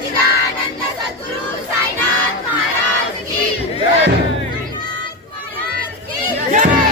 सच्चिदानंद सद्गुरु साईनाथ महाराज की जय। महाराज की जय।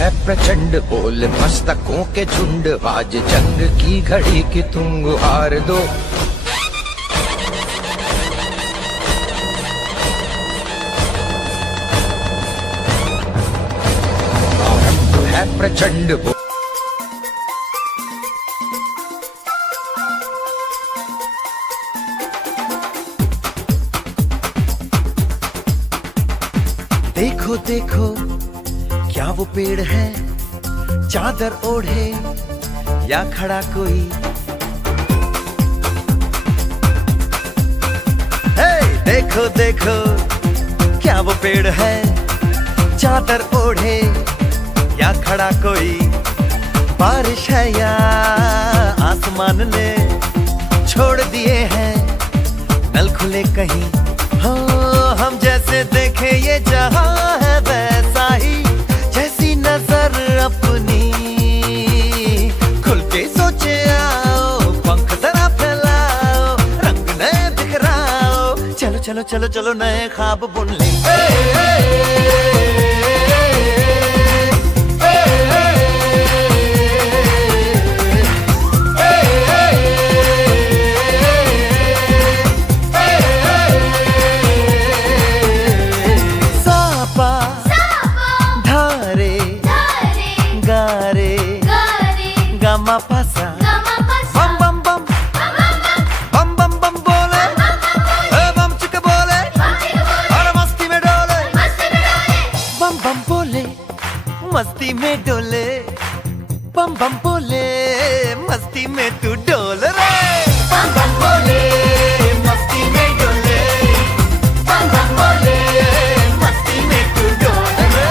है प्रचंड, बोल मस्तकों के झुंड, आज जंग की घड़ी की तुम गुहार दो। आरंभ है प्रचंड। देखो देखो क्या वो पेड़ है, चादर ओढ़े या खड़ा कोई। हे देखो देखो क्या वो पेड़ है, चादर ओढ़े या खड़ा कोई। बारिश है या आसमान ने छोड़ दिए हैं नल खुले कहीं। हाँ हम जैसे देखे ये जहां है वैसा ही, जैसी नजर अपनी खुल के सोचे आओ, पंख जरा फैलाओ, रंग नए बिखराओ, चलो चलो चलो चलो नए ख्वाब बुन ले। Pasa bam bam bam bam bam bam बोले बम चिक बोले और मस्ती में डोले बम बम बोले मस्ती में डोले बम बम बोले मस्ती में तू डोल रे। बम बम बोले मस्ती में डोले बम बम बोले मस्ती में तू डोल रे।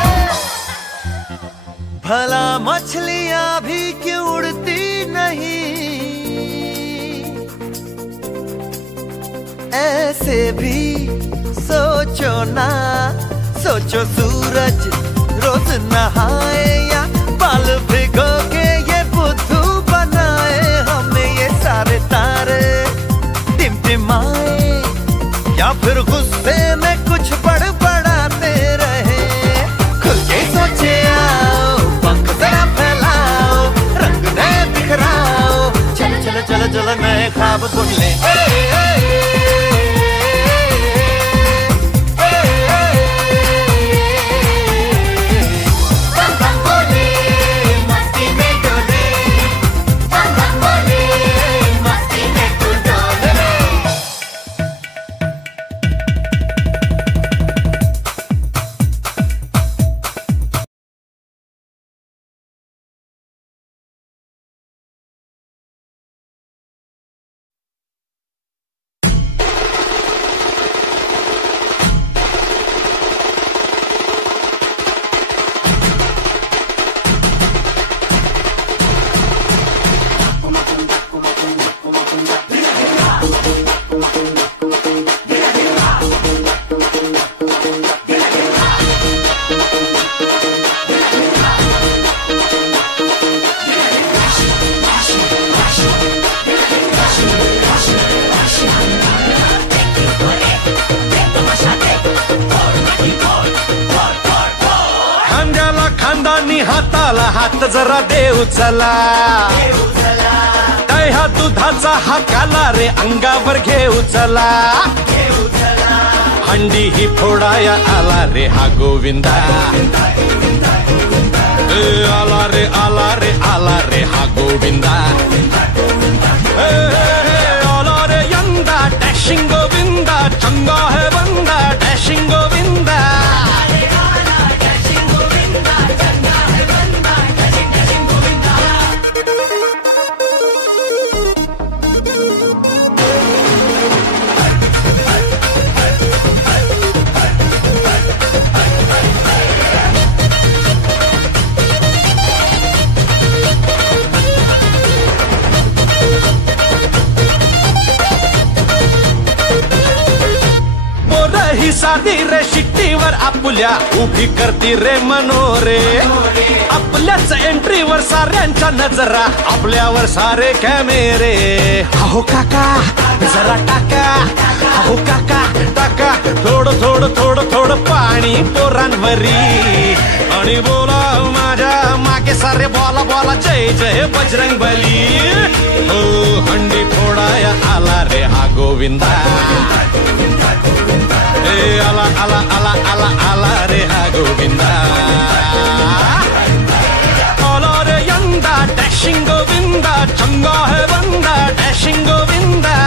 भला मछलियां भी क्यों उड़ती ऐसे भी सोचो ना, सोचो सूरज रोज नहाए या बाल भिगो के ये बुद्धू बनाए। हमें ये सारे तारे टिमटिमाए या फिर गुस्से में कुछ बड़बड़ाते रहे। खुल के सोचे आओ, पंख जरा फैलाओ, रंग नए बिखराओ, चलो चलो चलो चलो नए ख्वाब बुन ले। हाताला हात जरा देऊ चला, दह्या दुधाचा हा काला रे अंगावर घेऊ चला। हंडी ही फोडाया आला रे हा गोविंदा, आला रे आला रे आला रे हा गोविंदा। आला रे यंदा डॅशिंग गोविंदा, चंगा है बंदा डॅशिंग गोविंदा। साधी रे शिट्टीवर आपुल्या उभी करती रे मनोरे। आपल्याच एंट्रीवर साऱ्यांच्या नजरा, आपल्यावर सारे कॅमेरे। अहो काका जरा टाका, अहो काका टाका थोडं थोडं थोडं थोडं पाणी पोरांवरी, आणि बोला माझ्या बोला रे बोला बोला जय जय बजरंग बली. हो हंडी फोडाया आला रे हा गोविंदा. आला आला आला आला आला रे हा गोविंदा. आला रे यंदा डॅशिंग गोविंदा. चंगा है बंदा डॅशिंग गोविंदा.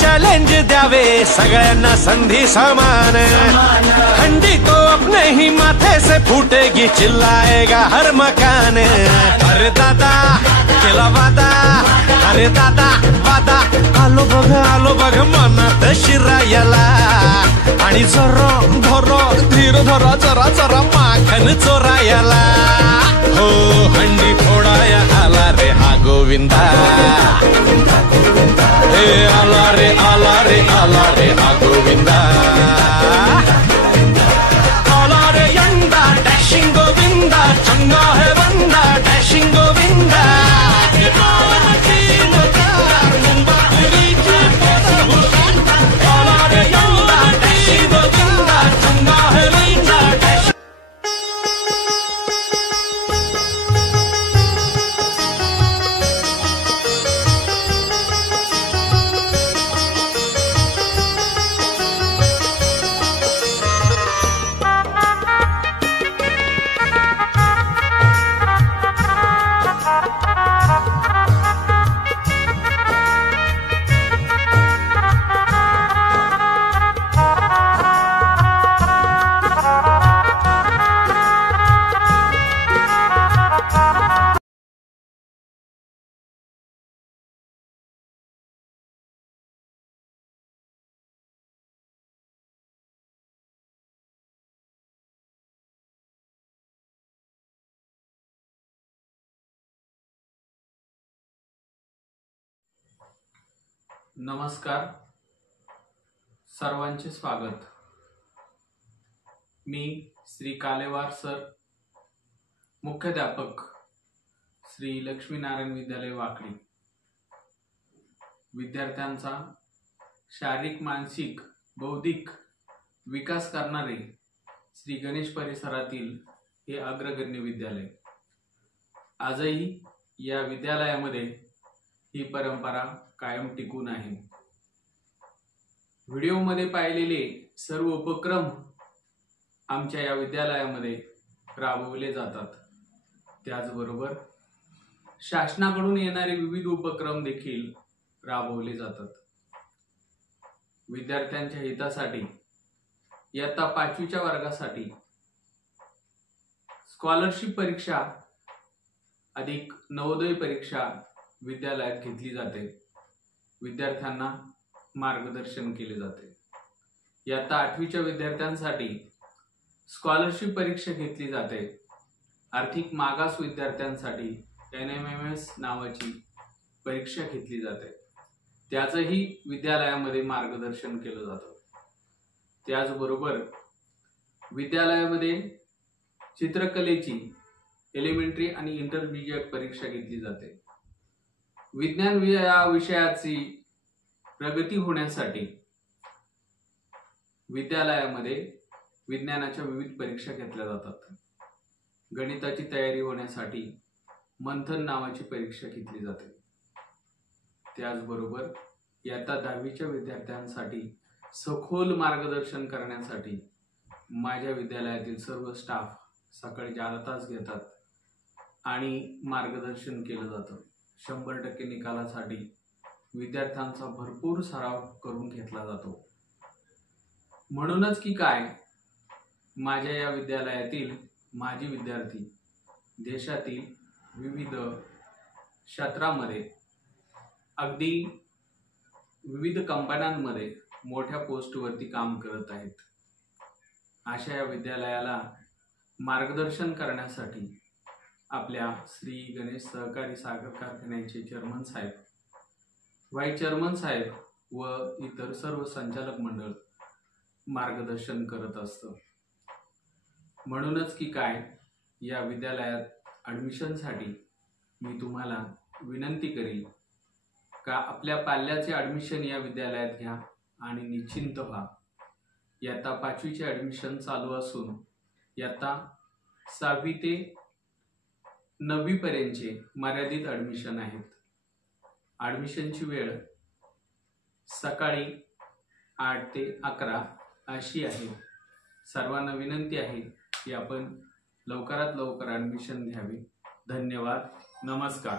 चैलेंज द्यावे सगळ्यांना संधी समान. हंडी तो अपने ही माथे से फूटेगी चिल्लाएगा हर मकान. अरे दादा केला वादा. अरे दादा वादा. आलो बघ मनात शिरायला. आणि जरा धरा धीर धरा जरा जरा माखन चोरायला. हो हंडी फोडाया आला रे हा गोविंदा. आला रे आला रे आला रे हा गोविंदा. आला रे यंदा डॅशिंग गोविंदा. चंगा है बंदा डॅशिंग गोविंदा. आला रे यंदा डॅशिंग गोविंदा. चंगा है बंदा डॅशिंग. नमस्कार, सर्वांचे स्वागत. मी श्री कालेवार सर, मुख्याध्यापक श्री लक्ष्मीनारायण विद्यालय वाकडी. विद्यार्थ्यांचा शारीरिक, मानसिक, बौद्धिक विकास करणारे श्री गणेश परिसरातील हे अग्रगण्य विद्यालय. आजही या विद्यालयामध्ये ही परंपरा कायम टिकून आहे. व्हिडिओमध्ये पाहिलेले सर्व उपक्रम आमच्या या विद्यालयामध्ये राबवले जातात. त्याचबरोबर शासनाकडून येणारे विविध उपक्रम देखील राबवले जातात. विद्यार्थ्यांच्या हितासाठी इयत्ता 5वीच्या वर्गासाठी स्कॉलरशिप परीक्षा अधिक नवोदय परीक्षा विद्यालयात घेतली जाते. विद्यार्थ्यांना मार्गदर्शन केले जाते. इयत्ता 8वीच्या विद्यार्थ्यांसाठी स्कॉलरशिप परीक्षा घेतली जाते. आर्थिक मागास विद्यार्थ्यांसाठी NMMS नावाची परीक्षा घेतली जाते. त्याचंही विद्यालयामध्ये मार्गदर्शन केलं जातं. त्याचबरोबर विद्यालयामध्ये चित्रकलेची एलिमेंटरी आणि इंटरमिजिएट परीक्षा घेतली जाते. विज्ञान या विषयाची प्रगती होण्यासाठी विद्यालयामध्ये विज्ञानाच्या विविध परीक्षा घेतल्या जातात. गणिताची तयारी होण्यासाठी मंथन नावाची परीक्षा घेतली जाते. त्याचबरोबर इयत्ता 10वीच्या विद्यार्थ्यांसाठी सखोल मार्गदर्शन करण्यासाठी माझ्या विद्यालयातील सर्व स्टाफ सकाळी 4 तास घेतात आणि मार्गदर्शन केलं जातं. 100% निकालासाठी विद्यार्थ्यांचा भरपूर सराव करून घेतला जातो. म्हणूनच की काय, माझ्या या विद्यालयातील माजी विद्यार्थी देशातील विविध क्षेत्रामध्ये अगदी विविध कंपन्यांमध्ये मोठ्या पोस्टवरती काम करत आहेत. अशा या विद्यालयाला मार्गदर्शन करण्यासाठी आपल्या श्री गणेश सहकारी साखर कारखान्याचे चेअरमन साहेब, व्हाईस चेअरमन साहेब व इतर सर्व संचालक मंडळ मार्गदर्शन करत असतं. म्हणूनच की काय, या विद्यालयात ॲडमिशनसाठी मी तुम्हाला विनंती करील का आपल्या पाल्याचे ॲडमिशन या विद्यालयात घ्या आणि निश्चिंत व्हा. इयत्ता 5वीचे ॲडमिशन चालू असून इयत्ता 6वी ते 9वी पर्यंतचे मर्यादित ॲडमिशन आहेत. ॲडमिशनची वेळ सकाळी 8 ते 11 अशी आहे. सर्वांना विनंती आहे की आपण लवकरात लवकर ॲडमिशन घ्यावे. धन्यवाद. नमस्कार.